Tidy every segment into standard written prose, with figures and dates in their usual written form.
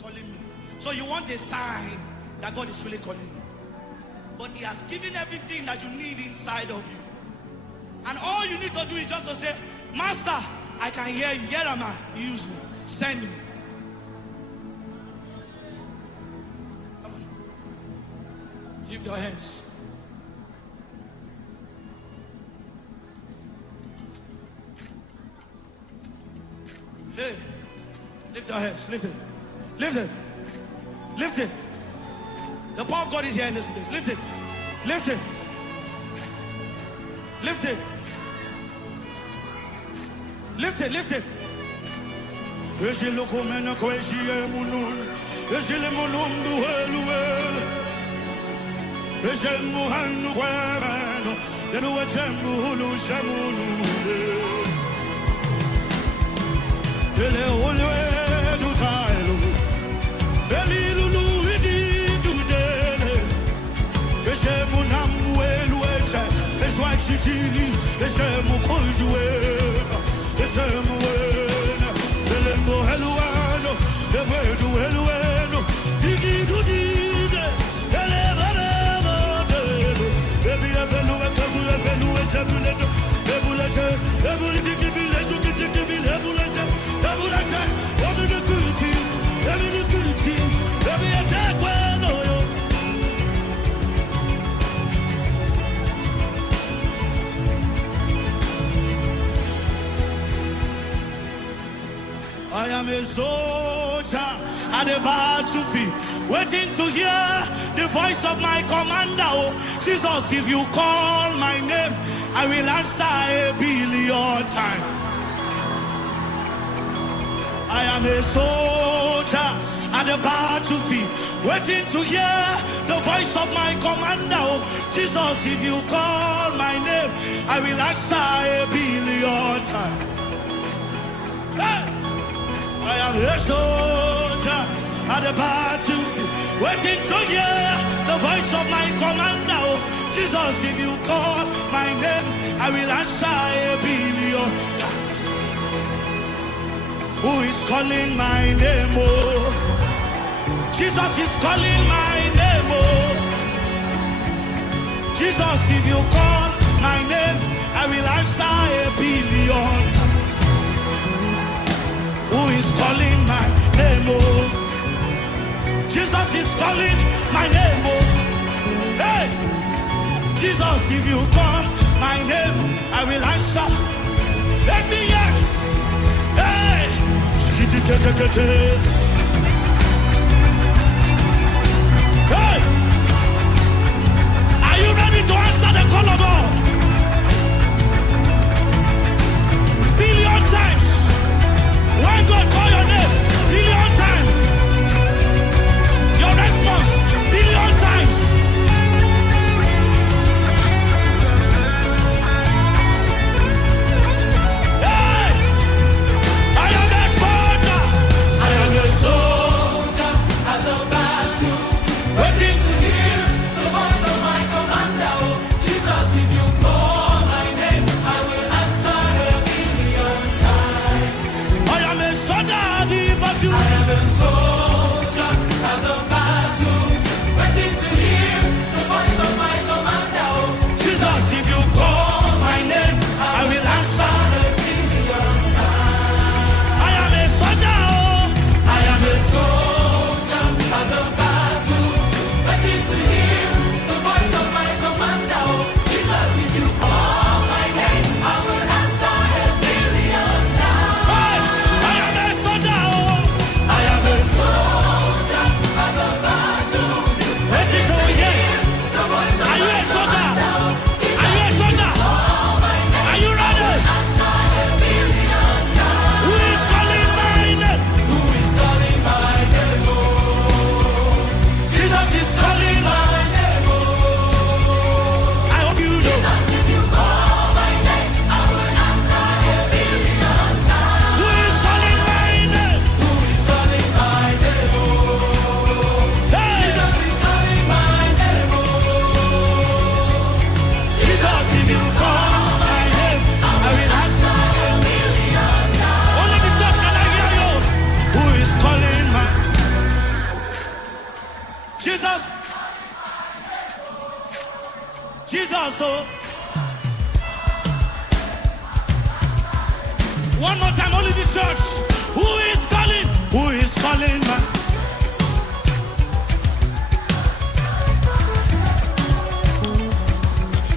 calling me. So you want a sign that God is truly calling you. But he has given everything that you need inside of you. And all you need to do is just to say, Master, I can hear you. Here am I. Use me. Send me. Come on. Lift your hands. Hey. Lift your hands. Lift it. Lift it. Lift it. The power of God is here in this place. Lift it. Lift it. Lift it. Lift it. Lift it. I am a soldier at the battlefield, waiting to hear the voice of my commander. Oh, Jesus, if you call my name, I will answer 1,000,000,000 times. I am a soldier at the battlefield, waiting to hear the voice of my commander. Oh, Jesus, if you call my name, I will answer 1,000,000,000 times. Hey! I am a soldier at the battlefield, waiting to hear the voice of my commander. Oh, Jesus, if you call my name, I will answer 1,000,000,000 times. Who is calling my name? Oh, Jesus is calling my name. Oh, Jesus, if you call my name, I will answer 1,000,000,000 times. Who is calling my name? Oh, Jesus is calling my name. Oh, hey, Jesus, if you call my name, I will answer. Let me hear. Hey, hey, are you ready to answer the call of God? 1,000,000,000 times. When God call your name, 1,000,000,000 times. Your response, 1,000,000,000 times. Hey! I am a soldier. I am a Jesus, oh. One more time, only the church. Who is calling? Who is calling, man?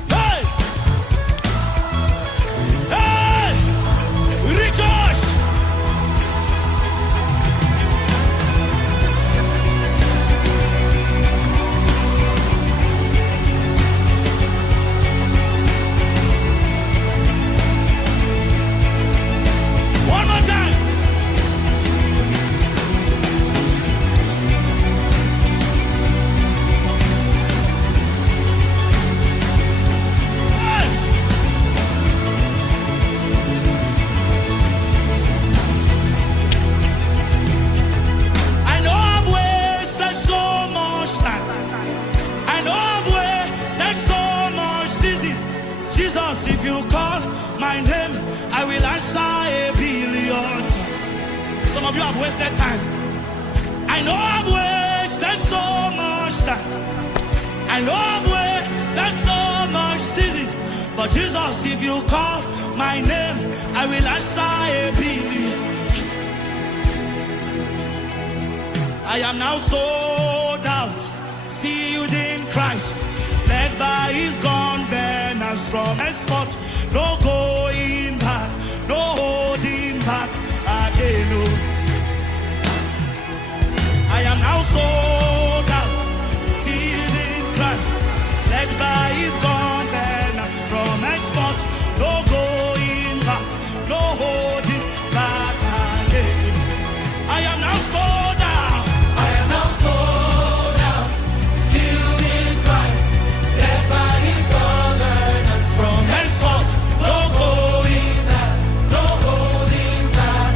Hey! Hey! Rejoice! One more time. Hey! I know I've wasted so much time. I know I've wasted so much season. Jesus, if you call my name, I will answer a billion times. Some of you have wasted time. I know I've wasted so much time. I know I've wasted so much season. But Jesus, if you call my name, I will answer a billion. I am now sold out, sealed in Christ, led by his covenants from henceforth. No going back, no holding back again. No. I am now sold out, sealed in Christ, led by his covenants from henceforth. No going back, no holding back again. I am now sold out. I am now sold out, sealed in Christ, led by his covenants From henceforth, no going back, no holding back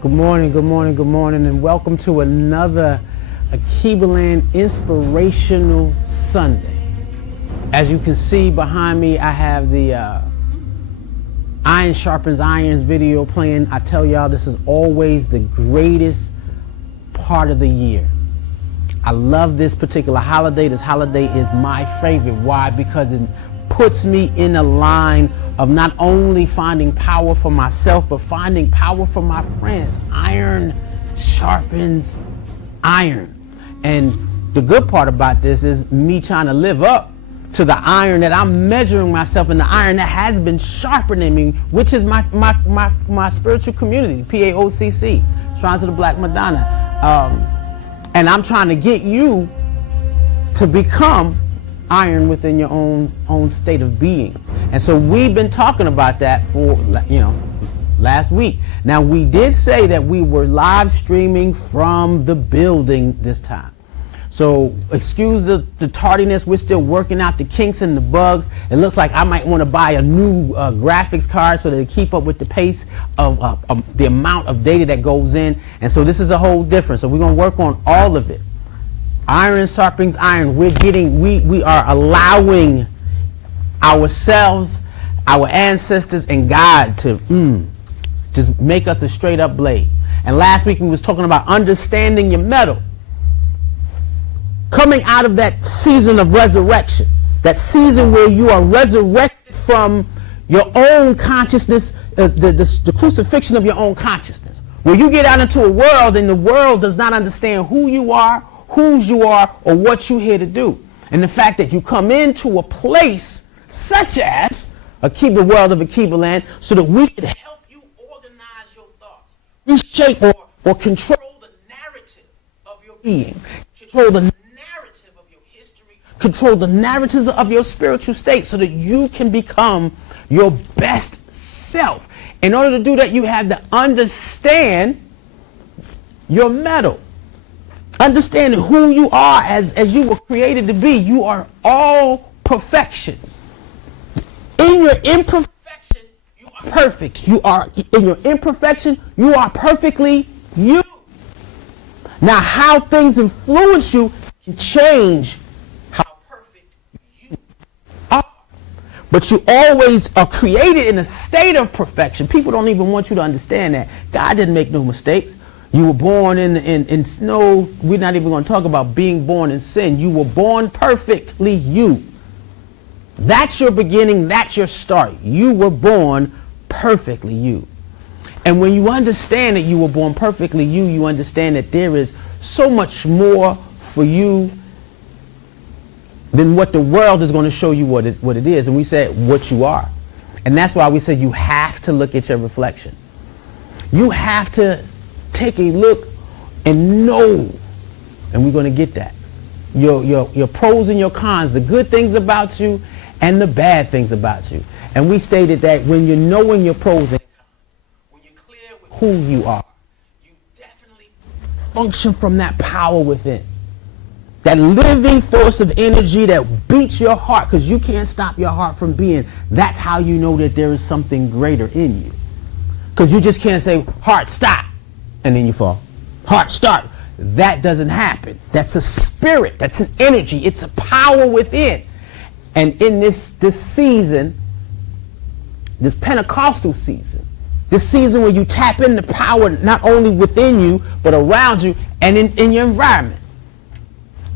Good morning, good morning, good morning, and welcome to another Alkebulan Inspirational Sunday. As you can see behind me, I have the Iron Sharpens Irons video playing. I tell y'all, this is always the greatest part of the year. I love this particular holiday. This holiday is my favorite. Why? Because it puts me in a line of not only finding power for myself, but finding power for my friends. Iron sharpens iron. And the good part about this is me trying to live up to the iron that I'm measuring myself in, the iron that has been sharpening me, which is my spiritual community, PAOCC, Shrines of the Black Madonna. And I'm trying to get you to become iron within your own state of being. And so we've been talking about that for, last week. Now, we did say that we were live streaming from the building this time. So excuse the tardiness. We're still working out the kinks and the bugs. It looks like I might want to buy a new graphics card so that it keep up with the pace of the amount of data that goes in. And so this is a whole different. So we're going to work on all of it. Iron sharpens iron. We are allowing ourselves, our ancestors, and God to just make us a straight up blade. And last week we was talking about understanding your metal. Coming out of that season of resurrection, that season where you are resurrected from your own consciousness, the crucifixion of your own consciousness, where you get out into a world and the world does not understand who you are, whose you are, or what you're here to do. And the fact that you come into a place such as the world of Alkebulan, so that we can help you organize your thoughts, reshape or control the narrative of your being, control the narrative of your history, control the narratives of your spiritual state, so that you can become your best self. In order to do that, you have to understand your metal. Understanding who you are as you were created to be. You are all perfection. In your imperfection, you are perfect. You are in your imperfection, you are perfectly you. Now, how things influence you can change how perfect you are. But you always are created in a state of perfection. People don't even want you to understand that. God didn't make no mistakes. You were born in snow. We're not even going to talk about being born in sin. You were born perfectly you. That's your beginning. That's your start. You were born perfectly you. And when you understand that you were born perfectly you, you understand that there is so much more for you than what the world is going to show you what it is. And we said what you are. And that's why we said you have to look at your reflection. You have to take a look and know, and we're going to get that, your pros and your cons, the good things about you and the bad things about you. And we stated that when you're knowing your pros and cons, when you're clear with who you are, you definitely function from that power within, that living force of energy that beats your heart, because you can't stop your heart from being. That's how you know that there is something greater in you, because you just can't say, heart, stop, and then you fall. Heart, start. That doesn't happen. That's a spirit. That's an energy. It's a power within. And in this season, this Pentecostal season, this season where you tap into power not only within you, but around you and in your environment,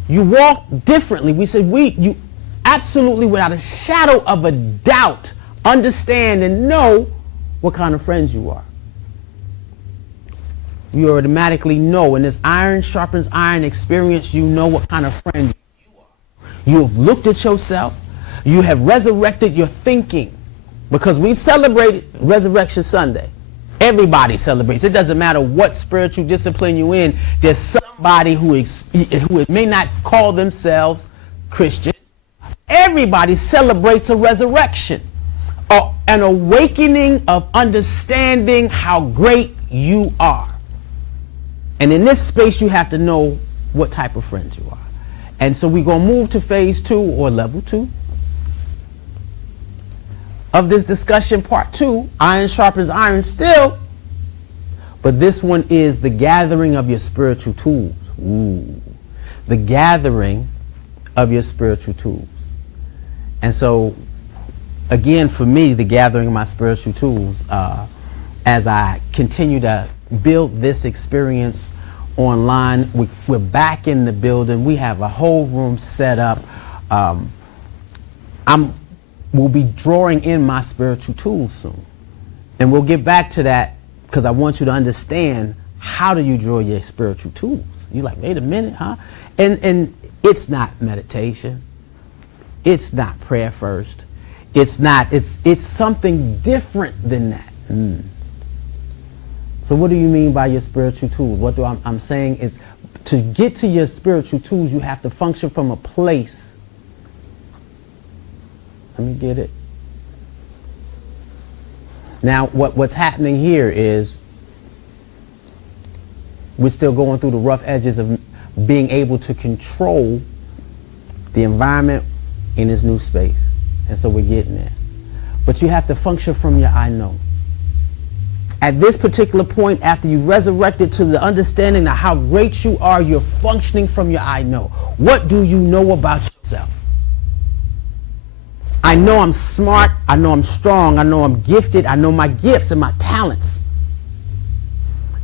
you walk differently. We said you absolutely, without a shadow of a doubt, understand and know what kind of friends you are. You automatically know. In this iron sharpens iron experience, you know what kind of friend you are. You have looked at yourself. You have resurrected your thinking. Because we celebrate Resurrection Sunday. Everybody celebrates. It doesn't matter what spiritual discipline you're in. There's somebody who may not call themselves Christians. Everybody celebrates a resurrection. An awakening of understanding how great you are. And in this space, you have to know what type of friends you are. And so we're going to move to phase 2 or level 2 of this discussion, part 2, iron sharpens iron still. But this one is the gathering of your spiritual tools. Ooh. The gathering of your spiritual tools. And so, again, for me, the gathering of my spiritual tools, as I continue to build this experience online, we're back in the building. We have a whole room set up. We'll be drawing in my spiritual tools soon. And we'll get back to that because I want you to understand, how do you draw your spiritual tools? You're like, wait a minute, huh? And it's not meditation. It's not prayer first. It's something different than that. So what do you mean by your spiritual tools? I'm saying is, to get to your spiritual tools, you have to function from a place. Let me get it. Now, what's happening here is we're still going through the rough edges of being able to control the environment in this new space. And so we're getting there. But you have to function from your I know. At this particular point, after you resurrected to the understanding of how great you are, you're functioning from your I know. What do you know about yourself? I know I'm smart. I know I'm strong. I know I'm gifted. I know my gifts and my talents.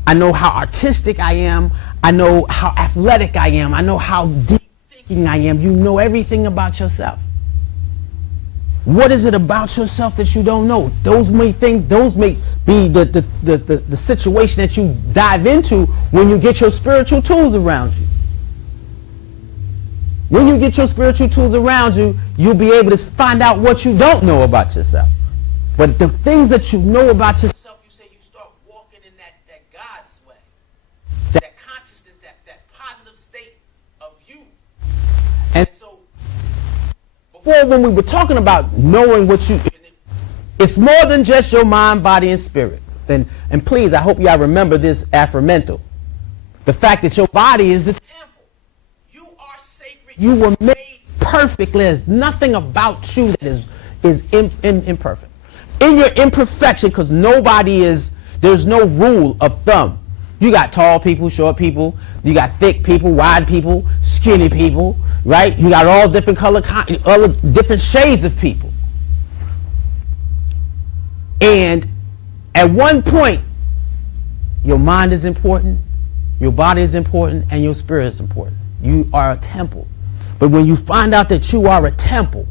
I know how artistic I am. I know how athletic I am. I know how deep thinking I am. You know everything about yourself. What is it about yourself that you don't know? Those may be the situation that you dive into when you get your spiritual tools around you. When you get your spiritual tools around you, you'll be able to find out what you don't know about yourself. But the things that you know about yourself, you say you start walking in that God's way. That consciousness, that positive state of you. And so, before, when we were talking about knowing what you, it's more than just your mind, body, and spirit. And please, I hope y'all remember this Afrimental. The fact that your body is the temple. You are sacred. You were made perfectly. There's nothing about you that is imperfect. In your imperfection, because there's no rule of thumb. You got tall people, short people. You got thick people, wide people, skinny people, right? You got all different all different shades of people. And at one point, your mind is important, your body is important, and your spirit is important. You are a temple. But when you find out that you are a temple,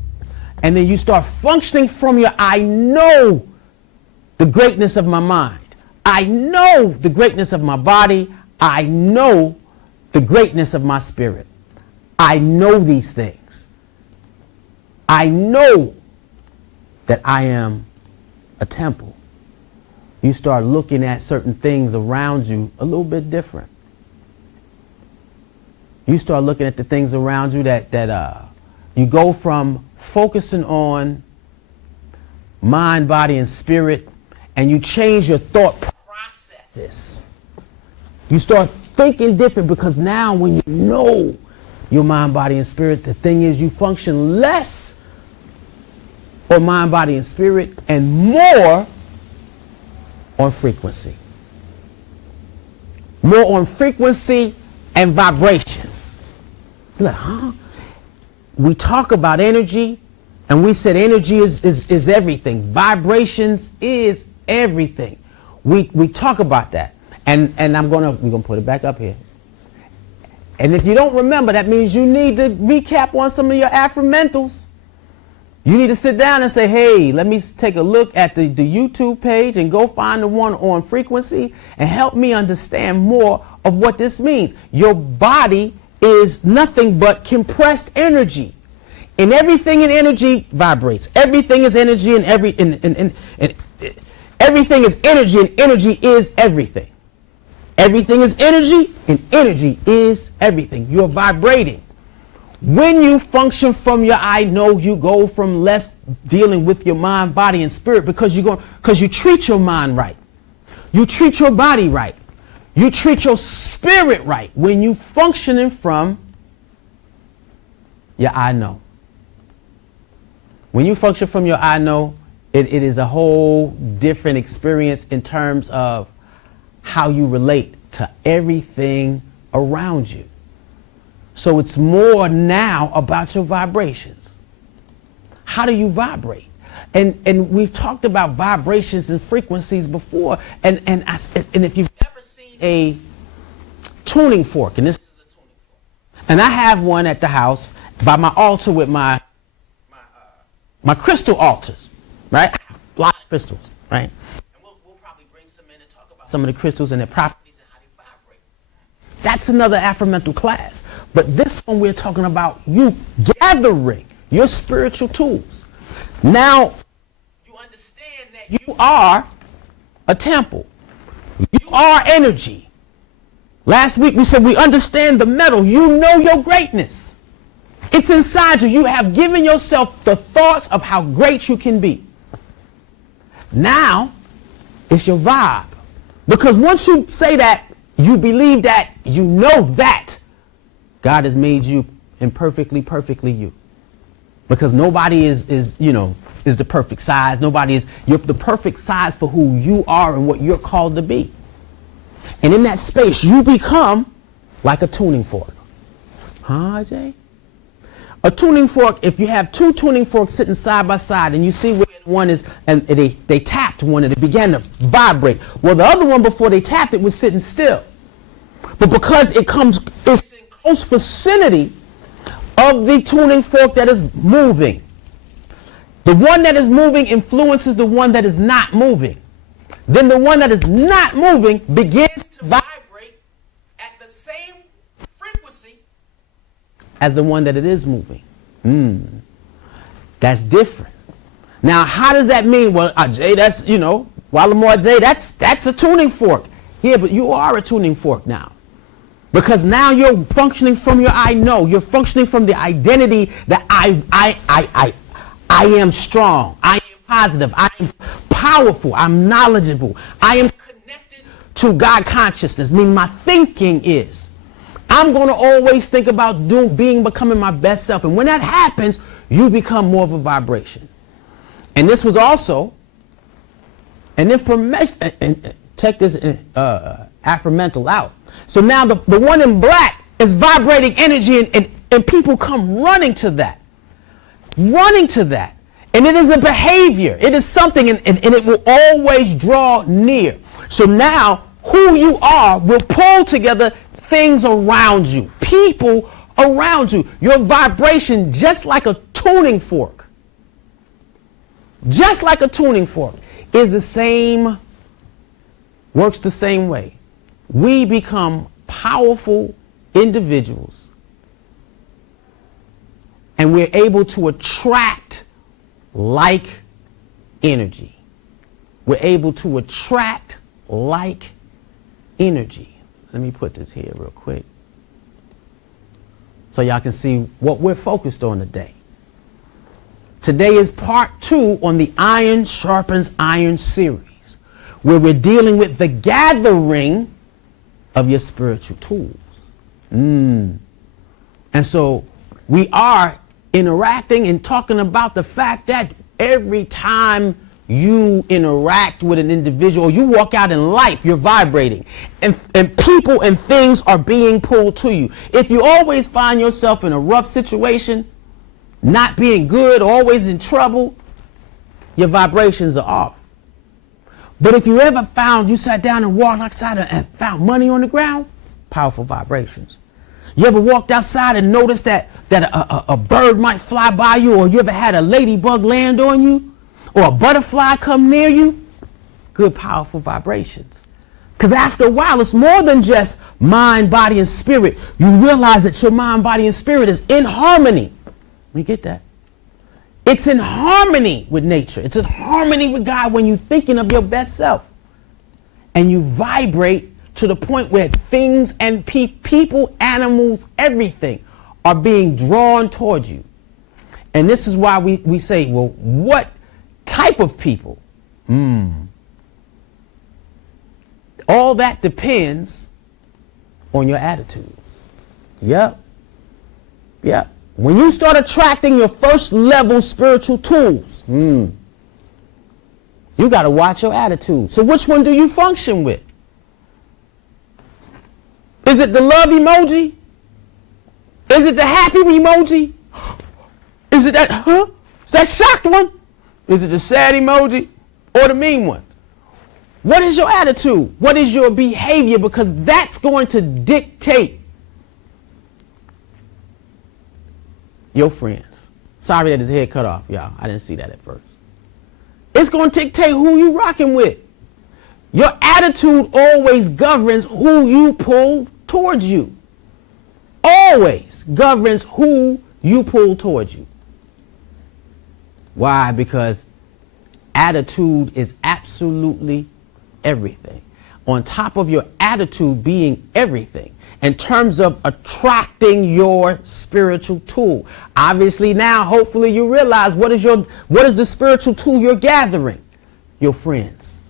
and then you start functioning from your I know the greatness of my mind. I know the greatness of my body. I know the greatness of my spirit. I know these things. I know that I am a temple. You start looking at certain things around you a little bit different. You start looking at the things around you that you go from focusing on mind, body, and spirit, and you change your thought processes. You start thinking different because now when you know your mind, body, and spirit, the thing is you function less on mind, body, and spirit and more on frequency. More on frequency and vibrations. You're like, huh? We talk about energy, and we said energy is everything. Vibrations is everything. We talk about that. And we're gonna put it back up here. And if you don't remember, that means you need to recap on some of your Afrimentals. You need to sit down and say, hey, let me take a look at the YouTube page and go find the one on frequency and help me understand more of what this means. Your body is nothing but compressed energy. And everything in energy vibrates. Everything is energy and everything is energy and energy is everything. Everything is energy and energy is everything. You're vibrating. When you function from your I know, you go from less dealing with your mind, body, and spirit because you treat your mind right. You treat your body right. You treat your spirit right when you functioning from your I know. When you function from your I know, it is a whole different experience in terms of how you relate to everything around you. So it's more now about your vibrations. How do you vibrate? And we've talked about vibrations and frequencies before. And if you've ever seen a tuning fork, and this is a tuning fork, and I have one at the house by my altar with my crystal altars, right? A lot of crystals, right? And we'll probably bring some in and talk about some of the crystals and their properties and how they vibrate. That's another Afrimental class. But this one we're talking about you gathering your spiritual tools. Now, you understand that you are a temple. You are energy. Last week we said we understand the metal. You know your greatness. It's inside you. You have given yourself the thoughts of how great you can be. Now, it's your vibe. Because once you say that, you believe that, you know that God has made you imperfectly, perfectly you. Because nobody is the perfect size. You're the perfect size for who you are and what you're called to be. And in that space, you become like a tuning fork. Huh, Jay? A tuning fork, if you have two tuning forks sitting side by side and you see where one is, and they tapped one and it began to vibrate. Well, the other one before they tapped it was sitting still. But because it's in close vicinity of the tuning fork that is moving. The one that is moving influences the one that is not moving. Then the one that is not moving begins to vibrate at the same frequency as the one that it is moving. That's different. Now, how does that mean? Well, Jay, that's, Walamore Jay, that's a tuning fork. Yeah, but you are a tuning fork now. Because now you're functioning from your I know. You're functioning from the identity that I am strong. I am positive. I am powerful. I'm knowledgeable. I am connected to God consciousness. Meaning my thinking is, I'm going to always think about becoming my best self. And when that happens, you become more of a vibration. And this was also an information, and check this Afrimental out. So now the one in black is vibrating energy and people come running to that. Running to that. And it is a behavior. It is something and it will always draw near. So now who you are will pull together things around you. People around you. Your vibration, just like a tuning fork. Just like a tuning fork is the same, works the same way. We become powerful individuals and we're able to attract like energy. We're able to attract like energy. Let me put this here real quick so y'all can see what we're focused on today. Today is part 2 on the Iron Sharpens Iron series, where we're dealing with the gathering of your spiritual tools. And so we are interacting and talking about the fact that every time you interact with an individual, or you walk out in life, you're vibrating. And people and things are being pulled to you. If you always find yourself in a rough situation, not being good, always in trouble, your vibrations are off. But if you ever you sat down and walked outside and found money on the ground, powerful vibrations. You ever walked outside and noticed that a bird might fly by you, or you ever had a ladybug land on you, or a butterfly come near you? Good, powerful vibrations. Because after a while, it's more than just mind, body, and spirit. You realize that your mind, body, and spirit is in harmony. Let me get that. It's in harmony with nature. It's in harmony with God when you're thinking of your best self. And you vibrate to the point where things and people, animals, everything are being drawn towards you. And this is why we say, well, what type of people? All that depends on your attitude. Yep. When you start attracting your first level spiritual tools, you got to watch your attitude. So which one do you function with? Is it the love emoji? Is it the happy emoji? Is it that, Is that shocked one? Is it the sad emoji or the mean one? What is your attitude? What is your behavior? Because that's going to dictate your friends. Sorry that his head cut off, y'all. I didn't see that at first. It's going to dictate who you rocking with. Your attitude always governs who you pull towards you. Always governs who you pull towards you. Why? Because attitude is absolutely everything. On top of your attitude being everything, in terms of attracting your spiritual tool. Obviously now, hopefully you realize what is the spiritual tool you're gathering? Your friends,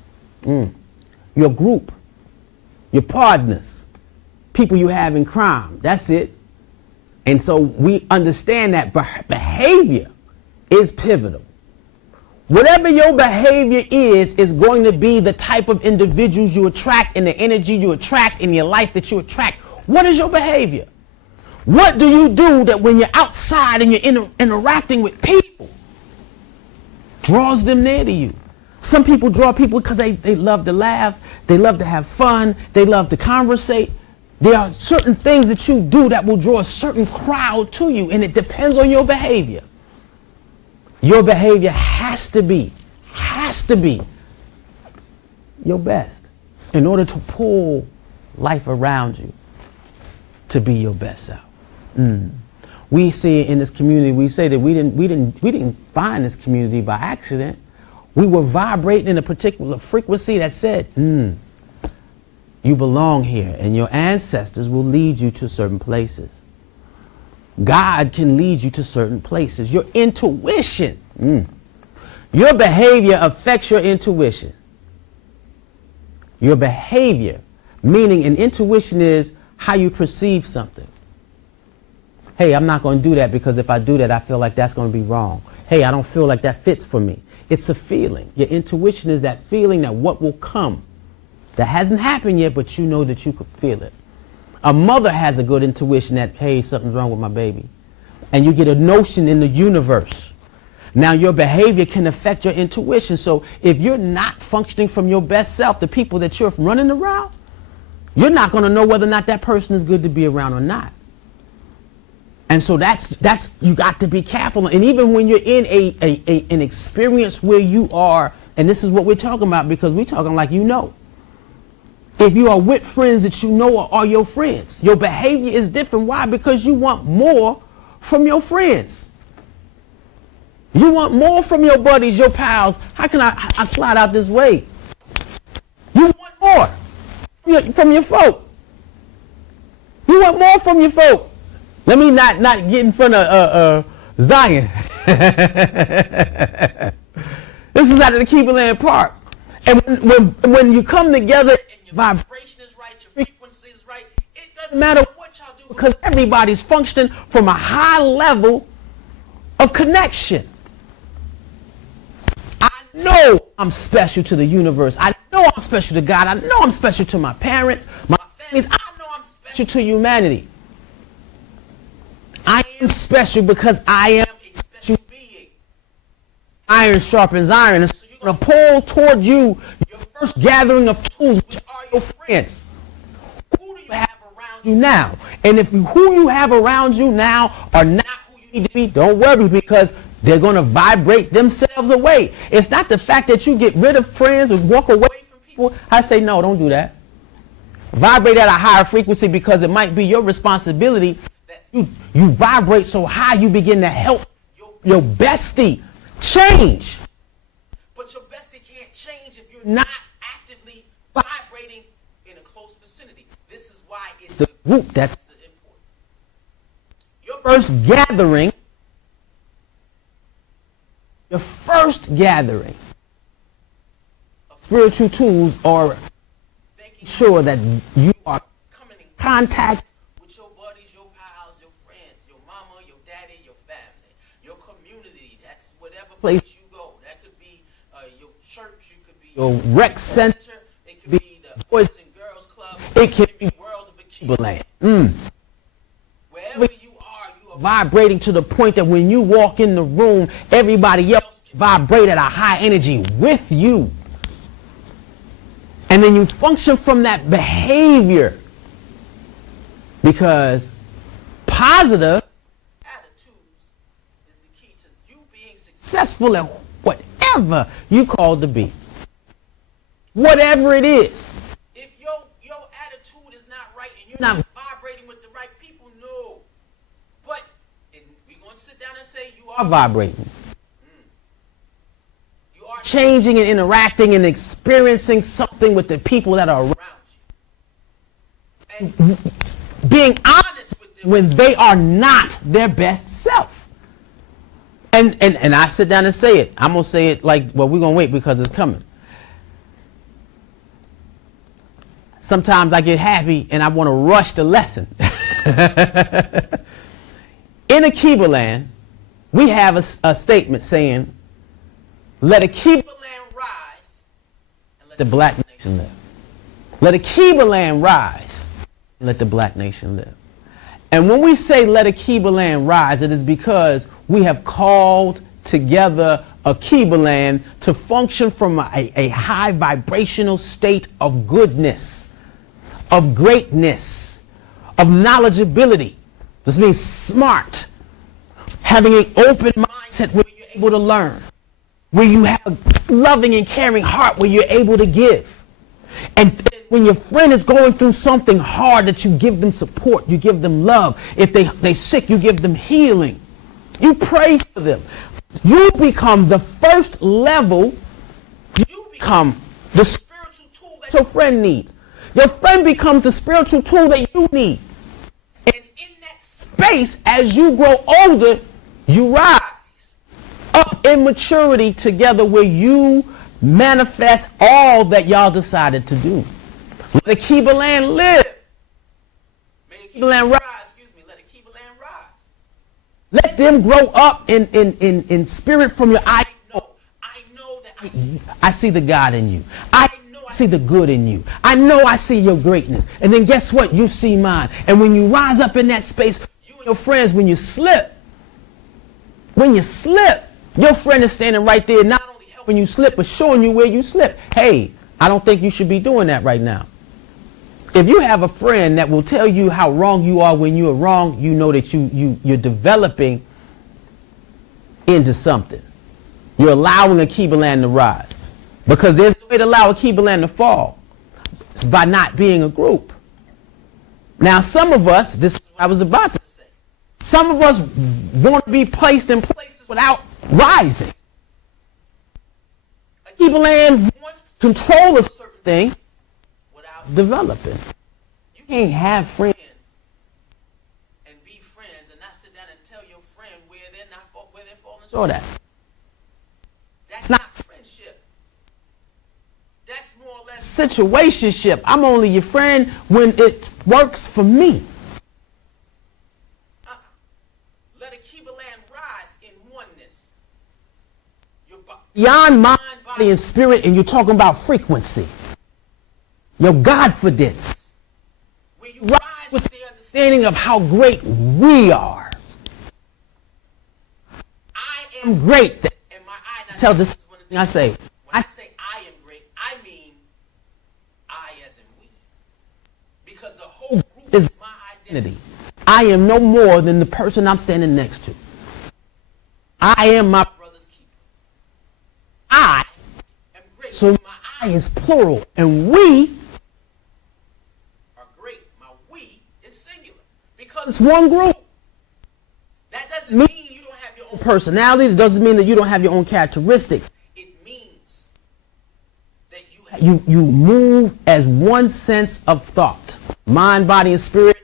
your group, your partners, people you have in crime. That's it. And so we understand that behavior is pivotal. Whatever your behavior is going to be the type of individuals you attract and the energy you attract in your life that you attract. What is your behavior? What do you do that when you're outside and you're interacting with people draws them near to you? Some people draw people because they love to laugh, they love to have fun, they love to conversate. There are certain things that you do that will draw a certain crowd to you, and it depends on your behavior. Your behavior has to be your best in order to pull life around you to be your best self. We see in this community, we say that we didn't find this community by accident. We were vibrating in a particular frequency that said, you belong here, and your ancestors will lead you to certain places. God can lead you to certain places. Your intuition, your behavior affects your intuition. Your behavior, meaning an intuition is how you perceive something. Hey, I'm not going to do that because if I do that, I feel like that's going to be wrong. Hey, I don't feel like that fits for me. It's a feeling. Your intuition is that feeling that what will come. That hasn't happened yet, but you know that you could feel it. A mother has a good intuition that, hey, something's wrong with my baby. And you get a notion in the universe. Now your behavior can affect your intuition. So if you're not functioning from your best self, the people that you're running around, you're not going to know whether or not that person is good to be around or not. And so that's you got to be careful. And even when you're in an experience where you are, and this is what we're talking about because we're talking like you know. If you are with friends that you know are your friends, your behavior is different. Why? Because you want more from your friends. You want more from your buddies, your pals. How can I slide out this way? You want more from your folk. You want more from your folk. Let me not get in front of Zion. This is out of the Alkebulan Park. And when you come together and your vibration is right, your frequency is right, it doesn't matter what y'all do because everybody's functioning from a high level of connection. I know I'm special to the universe. I know I'm special to God. I know I'm special to my parents, my families. I know I'm special to humanity. I am special because I am a special being. Iron sharpens iron. And so you're going to pull toward you your first gathering of tools, which are your friends. Who do you have around you now? And if who you have around you now are not who you need to be, don't worry because they're going to vibrate themselves away. It's not the fact that you get rid of friends or walk away from people. I say, no, don't do that. Vibrate at a higher frequency because it might be your responsibility that you vibrate so high you begin to help your bestie change. But your bestie can't change if you're not actively vibrating in a close vicinity. This is why it's the group that's important. Your first gathering of spiritual tools are making sure that you are coming in contact with your buddies, your pals, your friends, your mama, your daddy, your family, your community. That's whatever place you go. That could be your church, it could be your rec center, it could be the Boys and Girls Club, it could be World of Vacation. Alkebulan. Wherever you are vibrating to the point that when you walk in the room, everybody else vibrate at a high energy with you. And then you function from that behavior. Because positive attitudes is the key to you being successful at whatever you called to be. Whatever it is. If your attitude is not right and you're not vibrating with the right people, no. But we're going to sit down and say you are vibrating. You are changing and interacting and experiencing something with the people that are around you. And being honest with them when they are not their best self. And I sit down and say it. I'm going to say it like, well, we're going to wait because it's coming. Sometimes I get happy and I want to rush the lesson. In Alkebulan, we have a statement saying, let Alkebulan rise and let the black nation live. Let Alkebulan rise and let the black nation live. And when we say let Alkebulan rise, it is because we have called together Alkebulan to function from a high vibrational state of goodness, of greatness, of knowledgeability. This means smart, having an open mindset where you're able to learn, where you have a loving and caring heart where you're able to give. And when your friend is going through something hard, that you give them support, you give them love. If they're sick, you give them healing. You pray for them. You become the first level. You become the spiritual tool that your friend needs. Your friend becomes the spiritual tool that you need. And in that space, as you grow older, you rise up in maturity together where you manifest all that y'all decided to do. Let Alkebulan live. May Alkebulan rise. Let Alkebulan rise. Let them grow up in spirit from your I know that I see the God in you. I see the good in you. I know I see your greatness. And then guess what? You see mine. And when you rise up in that space, you and your friends, when you slip, your friend is standing right there, not only helping you slip, but showing you where you slip. Hey, I don't think you should be doing that right now. If you have a friend that will tell you how wrong you are when you are wrong, you know that you're developing into something. You're allowing Alkebulan to rise. Because there's a way to allow Alkebulan to fall. It's by not being a group. Now, some of us, this is what I was about to say, some of us want to be placed in places without rising. Alkebulan wants control of certain things without developing. You can't have friends and be friends and not sit down and tell your friend where they're falling short at. That's not friendship. That's more or less situationship. I'm only your friend when it works for me. Let Alkebulan rise in oneness. You're beyond mind, body, and spirit, and you're talking about frequency. Your Godfidence. Where you rise with the understanding of how great we are. I am great. And my I tell this is one thing I say. When I say I am great, I mean I as in we. Because the whole group is my identity. I am no more than the person I'm standing next to. I am my brother's keeper. I am great. So my I is plural. And we are great. My we is singular. Because it's one group. That doesn't mean you don't have your own personality. It doesn't mean that you don't have your own characteristics. It means that you move as one sense of thought. Mind, body, and spirit.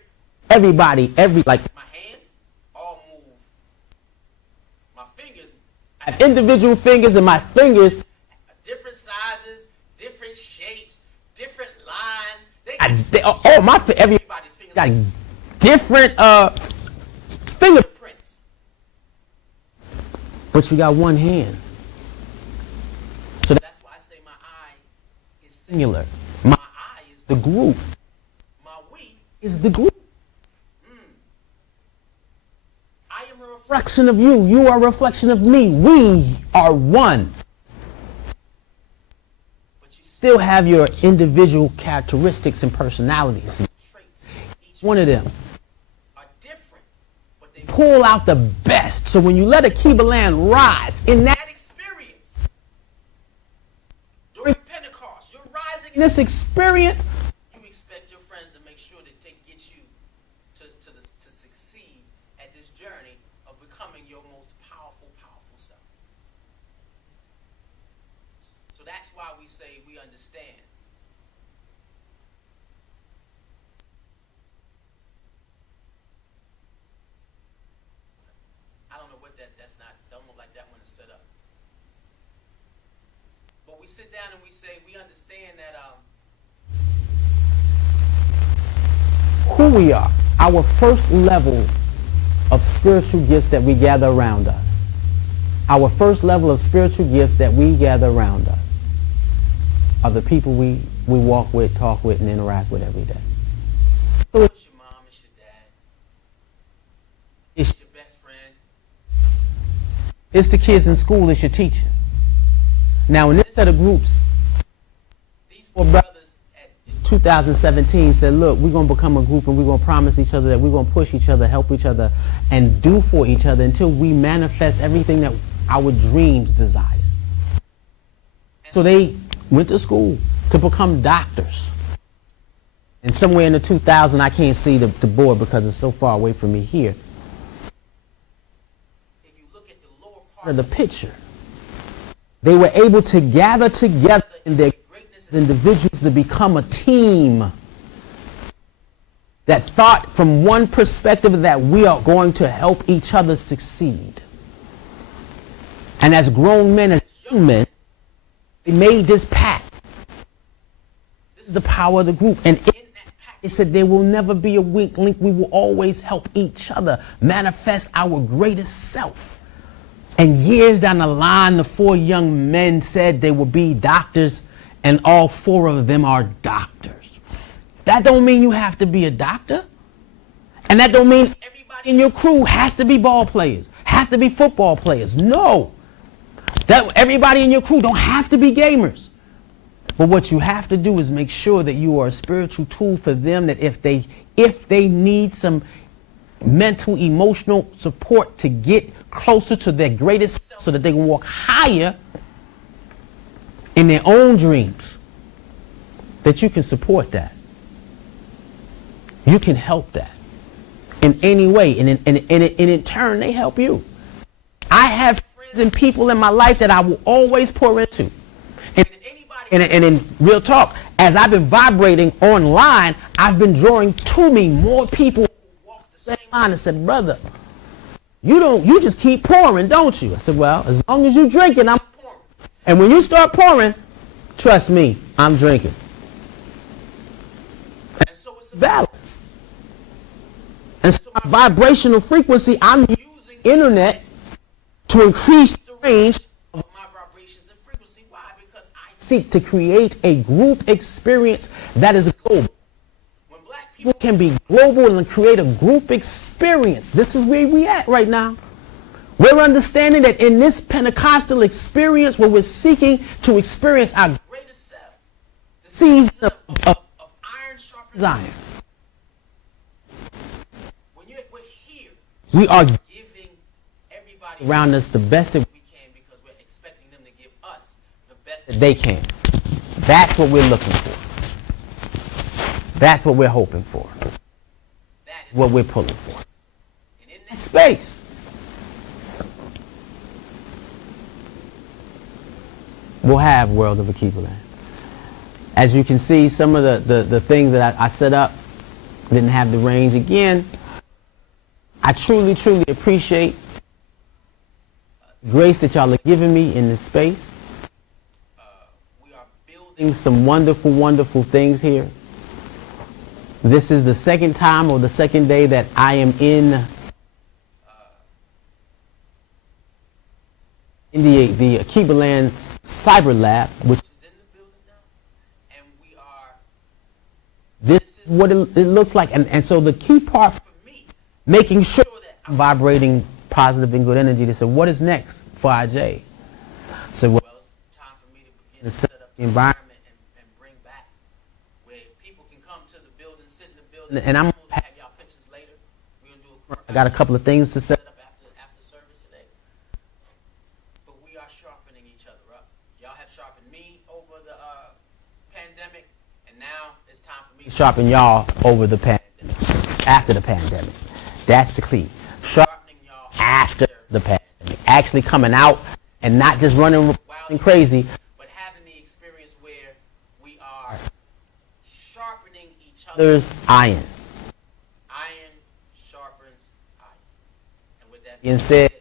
Everybody, like my hands all move. My fingers, I have individual fingers, and my fingers are different sizes, different shapes, different lines. Everybody's fingers got different fingerprints. But you got one hand. So that's why I say my I is singular. My I is the group. My we is the group. I am a reflection of you. You are a reflection of me. We are one. But you still have your individual characteristics and personalities and traits. Each one of them are different, but they pull out the best. So when you let Alkebulan rise in that experience, during Pentecost, you're rising in this experience, you expect your friends to make sure that they get you to succeed at this journey of becoming your most powerful self. So that's why we say we understand. I don't know what that's not, don't look like that one is set up. But we sit down and we say we understand that who we are, our first level of spiritual gifts that we gather around us. Our first level of spiritual gifts that we gather around us are the people we walk with, talk with, and interact with every day. So it's your mom, it's your dad, it's your best friend, it's the kids in school, it's your teacher. Now in this set of groups, these four brothers in 2017 said, look, we're going to become a group and we're going to promise each other that we're going to push each other, help each other, and do for each other until we manifest everything that our dreams desire. So they went to school to become doctors. And somewhere in the 2000s, I can't see the board because it's so far away from me here. If you look at the lower part of the picture, they were able to gather together in their greatness as individuals to become a team that thought from one perspective that we are going to help each other succeed. And as grown men, as young men, they made this pact. This is the power of the group. And in that pact, they said there will never be a weak link. We will always help each other manifest our greatest self. And years down the line, the four young men said they would be doctors, and all four of them are doctors. That don't mean you have to be a doctor. And that don't mean everybody in your crew has to be ball players, have to be football players. No. That everybody in your crew don't have to be gamers. But what you have to do is make sure that you are a spiritual tool for them, that if they need some mental, emotional support to get closer to their greatest self so that they can walk higher in their own dreams, that you can support that. You can help that in any way, and in turn, they help you. I have friends and people in my life that I will always pour into. And in real talk, as I've been vibrating online, I've been drawing to me more people who walk the same line and said, brother, you just keep pouring, don't you? I said, well, as long as you drinking, I'm pouring. And when you start pouring, trust me, I'm drinking. And so it's a balance. And so my vibrational frequency, I'm using internet to increase the range of my vibrations and frequency. Why? Because I seek to create a group experience that is global. When black people can be global and create a group experience, this is where we at right now. We're understanding that in this Pentecostal experience where we're seeking to experience our greatest selves, the season of iron sharpens iron. When we're here, we are giving everybody around us the best that we can because we're expecting them to give us the best that they can. That's what we're looking for. That's what we're hoping for. That is what we're pulling for. And in that space, we'll have World of Alkebulan. As you can see, some of the things that I set up didn't have the range. Again, I truly appreciate the grace that y'all are giving me in this space. We are building some wonderful things here. This is the second time or the second day that I am in the Alkebulan Cyber Lab, which is in the building now, and this what it looks like. And so the key part for me, making sure that I'm vibrating positive and good energy. They said, what is next for IJ? I said, well, it's time for me to begin to set up the environment and bring back where people can come to the building, sit in the building. And I'm going to have y'all pictures later. We're going to do I got a couple of things to set up after service today. But we are sharpening each other up. Y'all have sharpened me over the pandemic, and now it's time for me to sharpen y'all over the pandemic, after the pandemic. That's the key. Sharpening y'all after the pandemic. Actually coming out and not just running wild and crazy, but having the experience where we are sharpening each other's iron. Iron sharpens iron. And with that being said,